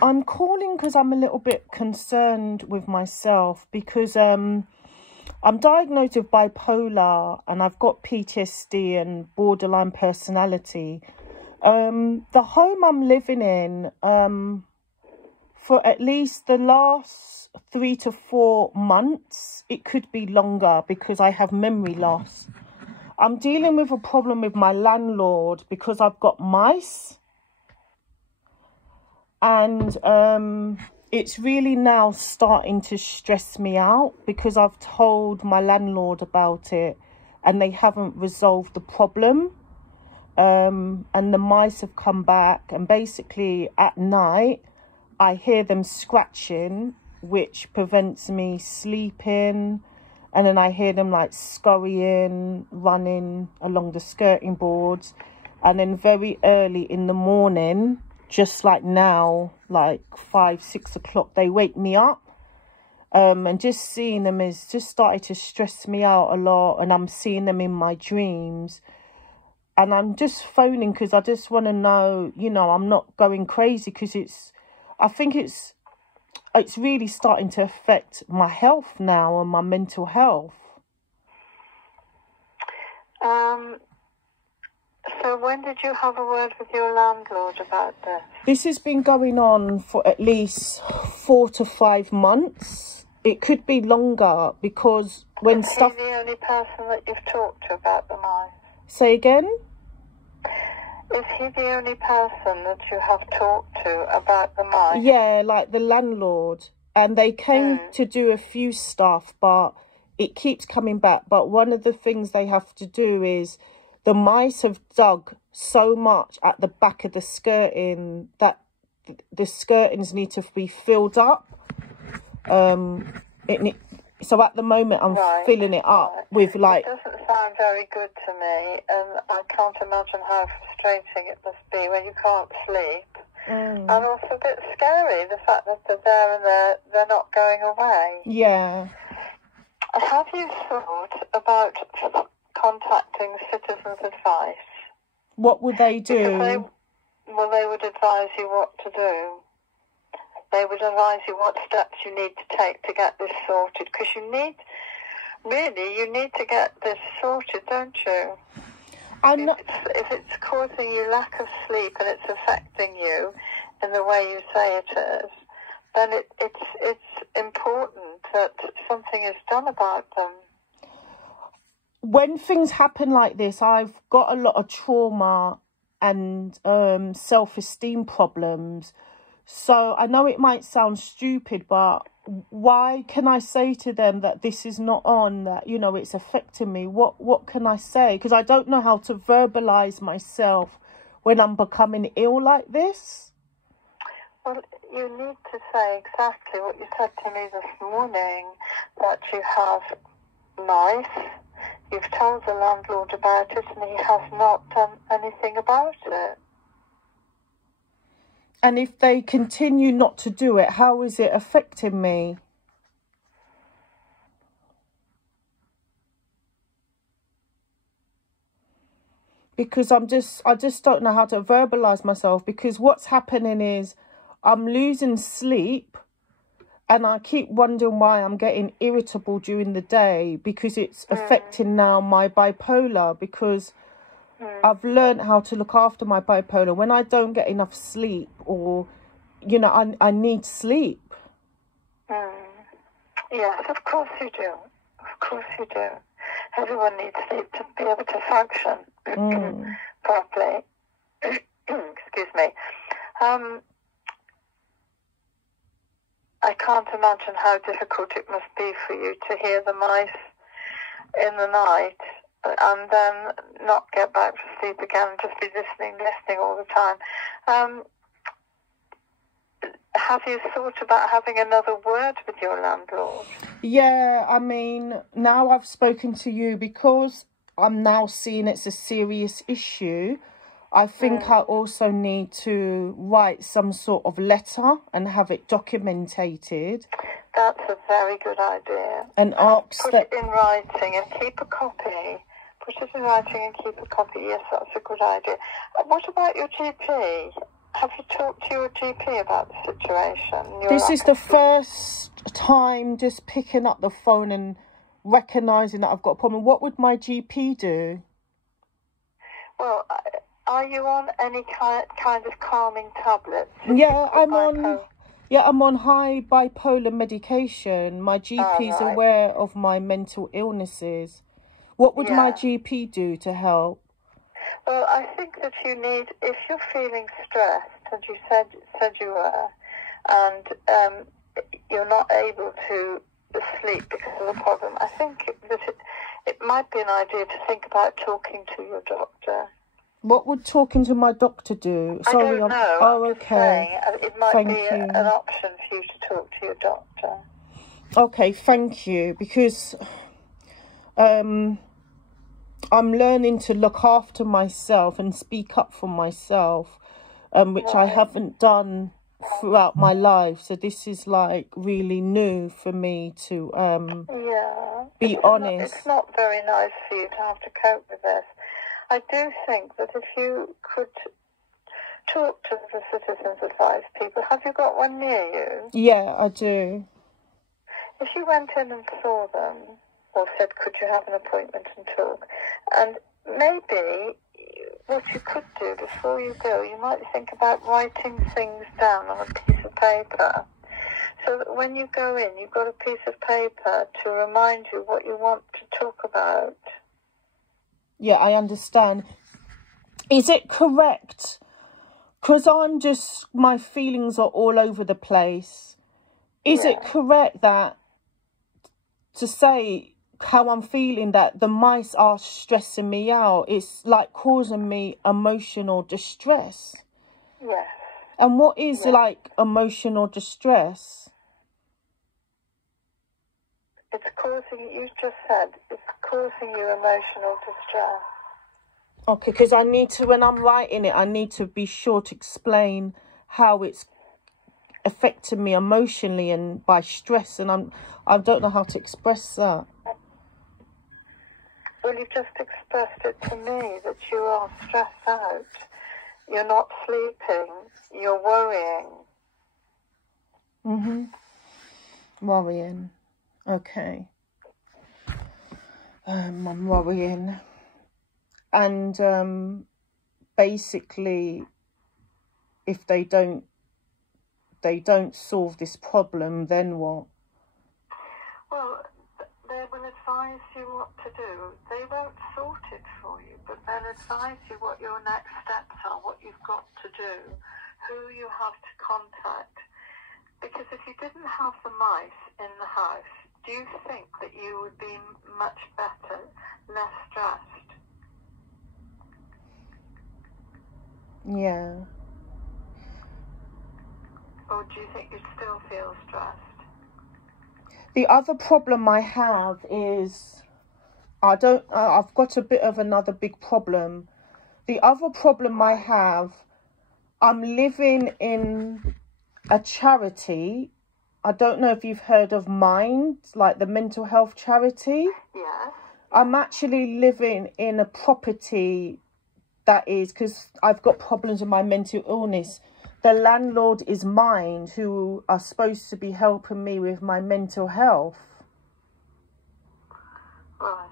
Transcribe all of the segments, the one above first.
I'm calling because I'm a little bit concerned with myself because I'm diagnosed with bipolar and I've got PTSD and borderline personality. The home I'm living in, for at least the last 3 to 4 months, it could be longer because I have memory loss. I'm dealing with a problem with my landlord because I've got mice. And it's really now starting to stress me out because I've told my landlord about it and they haven't resolved the problem. And the mice have come back, and basically at night I hear them scratching, which prevents me sleeping. And then I hear them like scurrying, running along the skirting boards. And then very early in the morning, just like now, like 5, 6 o'clock, they wake me up. And just seeing them is just started to stress me out a lot. And I'm seeing them in my dreams. And I'm just phoning because I just want to know, you know, I'm not going crazy because I think it's really starting to affect my health now and my mental health. So when did you have a word with your landlord about this? This has been going on for at least 4 to 5 months. It could be longer because when Is he the only person that you've talked to about the mice? Say again? Is he the only person that you have talked to about the mice? Yeah, like the landlord. And they came to do a few stuff, but it keeps coming back. But one of the things they have to do is the mice have dug so much at the back of the skirting that the skirtings need to be filled up. So at the moment I'm filling it up with like... It doesn't sound very good to me, and I can't imagine how frustrating it must be when you can't sleep. And also a bit scary, the fact that they're there and they're not going away. Yeah. Have you thought about contacting Citizens Advice? What would they do? They would advise you what to do. They would advise you what steps you need to take to get this sorted. Because you need to get this sorted, don't you? If it's causing you lack of sleep and it's affecting you in the way you say it is, then it's important that something is done about them. When things happen like this, I've got a lot of trauma and self-esteem problems. So I know it might sound stupid, but why can I say to them that this is not on, that, you know, it's affecting me? What can I say? Because I don't know how to verbalize myself when I'm becoming ill like this. Well, you need to say exactly what you said to me this morning, that you have mice. You've told the landlord about it and he has not done anything about it. And if they continue not to do it, how is it affecting me? Because I just don't know how to verbalize myself, because what's happening is I'm losing sleep and I keep wondering why I'm getting irritable during the day, because it's affecting now my bipolar, because I've learned how to look after my bipolar. When I don't get enough sleep, or, you know, I need sleep. Yes, of course you do. Of course you do. Everyone needs sleep to be able to function properly. Excuse me. I can't imagine how difficult it must be for you to hear the mice in the night and then not get back to sleep again and just be listening all the time. Have you thought about having another word with your landlord? Yeah, I mean, now I've spoken to you, because I'm now seeing it's a serious issue. I think I also need to write some sort of letter and have it documented. That's a very good idea. And ask Put it in writing and keep a copy. Put it in writing and keep a copy. Yes, that's a good idea. What about your GP? Have you talked to your GP about the situation? This is the first time just picking up the phone and recognising that I've got a problem. What would my GP do? Well, are you on any kind of calming tablets? Yeah, I'm on high bipolar medication. My GP's aware of my mental illnesses. What would my GP do to help? Well, I think that you need, if you're feeling stressed, and you said you were, and you're not able to sleep because of the problem, I think that it might be an idea to think about talking to your doctor. What would talking to my doctor do? Sorry, I don't know. Oh, I'm okay. Just saying, it might be an option for you to talk to your doctor. Okay, thank you. Because I'm learning to look after myself and speak up for myself, which I haven't done throughout my life. So this is like really new for me to be honest. It's not very nice for you to have to cope with this. I do think that if you could talk to the Citizens Advice people, have you got one near you? Yeah, I do. If you went in and saw them, or said, could you have an appointment and talk? And maybe what you could do before you go, you might think about writing things down on a piece of paper, so that when you go in, you've got a piece of paper to remind you what you want to talk about. Yeah, I understand. Is it correct? Because my feelings are all over the place. Is it correct that to say how I'm feeling, that the mice are stressing me out? It's like causing me emotional distress. Yes. And what is like emotional distress? It's causing, you just said, it's causing you emotional distress. Okay, because I need to, when I'm writing it, I need to be sure to explain how it's affecting me emotionally and by stress, and I don't know how to express that. Well, you've just expressed it to me that you are stressed out. You're not sleeping. You're worrying. Worrying. Okay. I'm worrying. And basically, if they don't solve this problem, then what? Well, they will advise you what to do. They won't sort it for you, but they'll advise you what your next steps are, what you've got to do, who you have to contact. Because if you didn't have the mice in the house, do you think that you would be much better, less stressed? Yeah. Or do you think you still feel stressed? The other problem I have is I've got a bit of another big problem. The other problem I have, I'm living in a charity. I don't know if you've heard of Mind, like the mental health charity. Yeah. I'm actually living in a property that is, because I've got problems with my mental illness. The landlord is Mind, who are supposed to be helping me with my mental health. Right.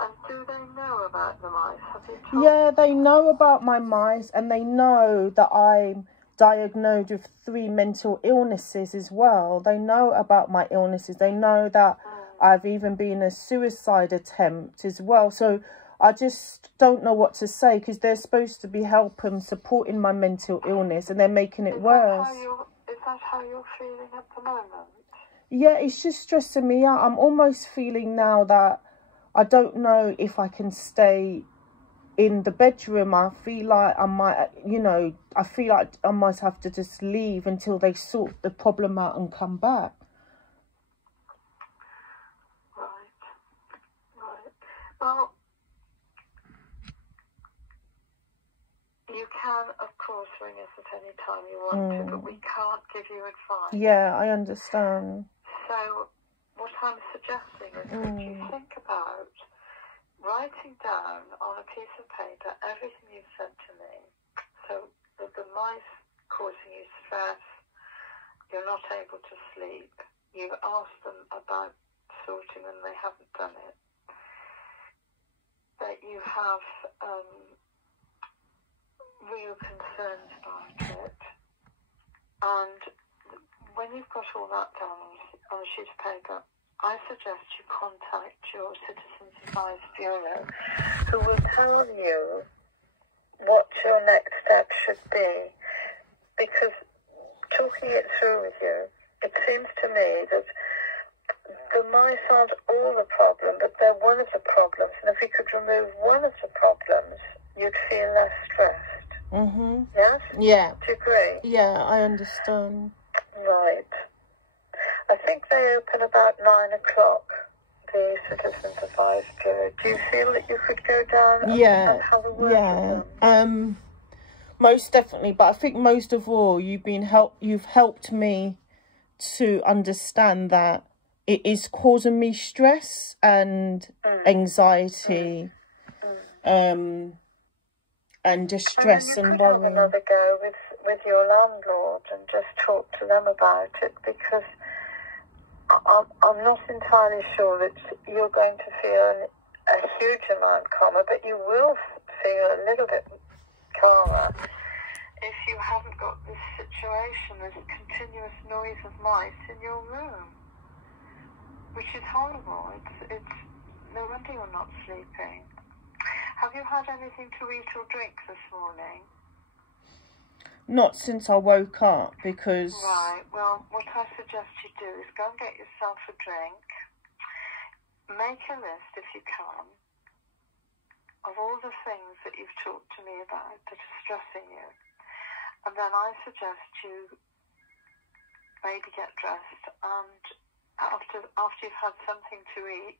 And do they know about the mice? Have you told Yeah, they know about my mice, and they know that I'm diagnosed with 3 mental illnesses as well. They know about my illnesses. They know that I've even been a suicide attempt as well. So I just don't know what to say, because they're supposed to be helping, supporting my mental illness, and they're making it worse. Is that how you're feeling at the moment? Yeah, it's just stressing me out. I'm almost feeling now that I don't know if I can stay in the bedroom. I feel like I might, I feel like I might have to just leave until they sort the problem out and come back. Right. Well, you can, of course, ring us at any time you want to, but we can't give you advice. Yeah, I understand. So what I'm suggesting is that you think about writing down on a piece of paper everything you've said to me. So the mice causing you stress, you're not able to sleep, you've asked them about sorting and they haven't done it, that you have real concerns about it, and when you've got all that down on a sheet of paper, I suggest you contact your Citizens Advice Bureau, who will tell you what your next step should be. Because talking it through with you, it seems to me that the mice aren't all the problem, but they're one of the problems. And if we could remove one of the problems, you'd feel less stressed. Mm-hmm. Yes? Yeah. Do you agree? Yeah, I understand. Right. I think they open about 9 o'clock, the Citizens Advice Bureau. Do you feel that you could go down and have a word with them? Most definitely. But I think most of all, you've helped me to understand that it is causing me stress and anxiety, and distress and worry. Have another go with your landlord and just talk to them about it, because I'm not entirely sure that you're going to feel a huge amount calmer, but you will feel a little bit calmer if you haven't got this situation, this continuous noise of mice in your room, which is horrible. It's no wonder you're not sleeping. Have you had anything to eat or drink this morning? Not since I woke up, because... Right, well, what I suggest you do is go and get yourself a drink. Make a list, if you can, of all the things that you've talked to me about that are stressing you. And then I suggest you maybe get dressed, and after you've had something to eat,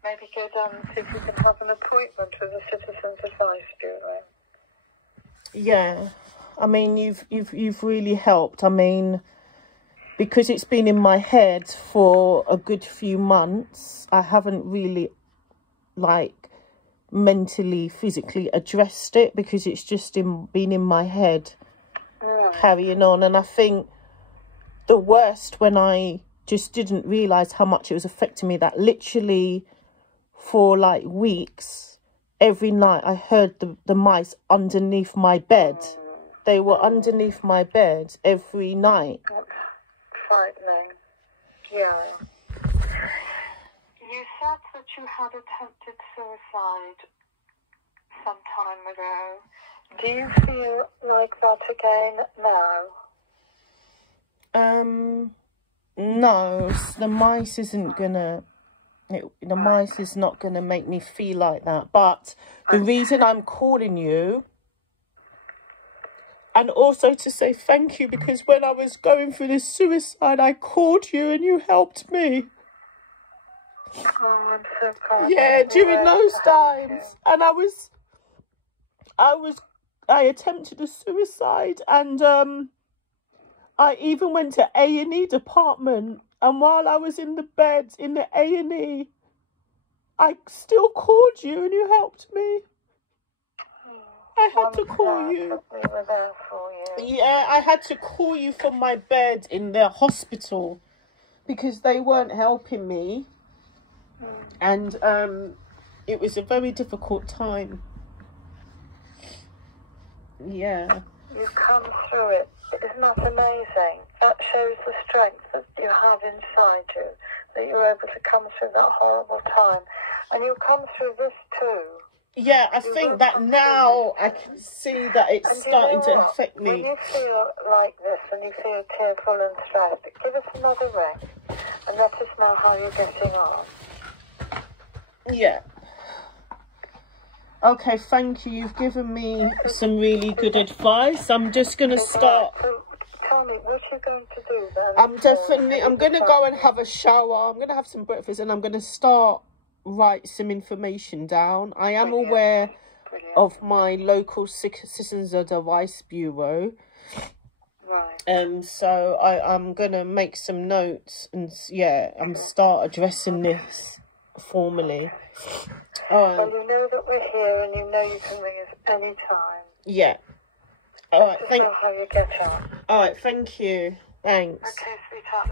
maybe go down and see if you can have an appointment with the Citizens Advice Bureau. Yeah, I mean, you've really helped. I mean, because it's been in my head for a good few months, I haven't really, like, mentally, physically addressed it, because it's just been in my head, carrying on. And I think the worst, when I just didn't realise how much it was affecting me, that literally for like weeks, every night I heard the mice underneath my bed. They were underneath my bed every night. That's frightening. Yeah. You said that you had attempted suicide some time ago. Do you feel like that again now? No, the mice isn't gonna... the mice is not going to make me feel like that. But the reason I'm calling you, and also to say thank you, because when I was going through this suicide, I called you and you helped me. Oh, I'm so glad. Yeah, during those times. And I attempted a suicide, and I even went to A&E department. And while I was in the bed in the A&E, I still called you and you helped me. I had to call you. We were there for you. Yeah, I had to call you from my bed in the hospital because they weren't helping me. And it was a very difficult time. Yeah. You've come through it. Isn't that amazing? That shows the strength that you have inside you, that you're able to come through that horrible time. And you'll come through this too. Yeah, I think that now I can see that it's starting to affect me. When you feel like this and you feel tearful and stressed, give us another ring and let us know how you're getting on. Yeah. Okay, thank you. You've given me some really good advice. I'm just going to start. So tell me, what are you going to do then? I'm going to go and have a shower. I'm going to have some breakfast and I'm going to write some information down. I am aware of my local Citizens Advice Bureau. Right. So I'm going to make some notes and, yeah, start addressing this formally. Well, you know that we're here, and you know you can ring us any time. Yeah. All right. Just know how you get on. All right. Thank you. Thanks. Okay, sweetheart.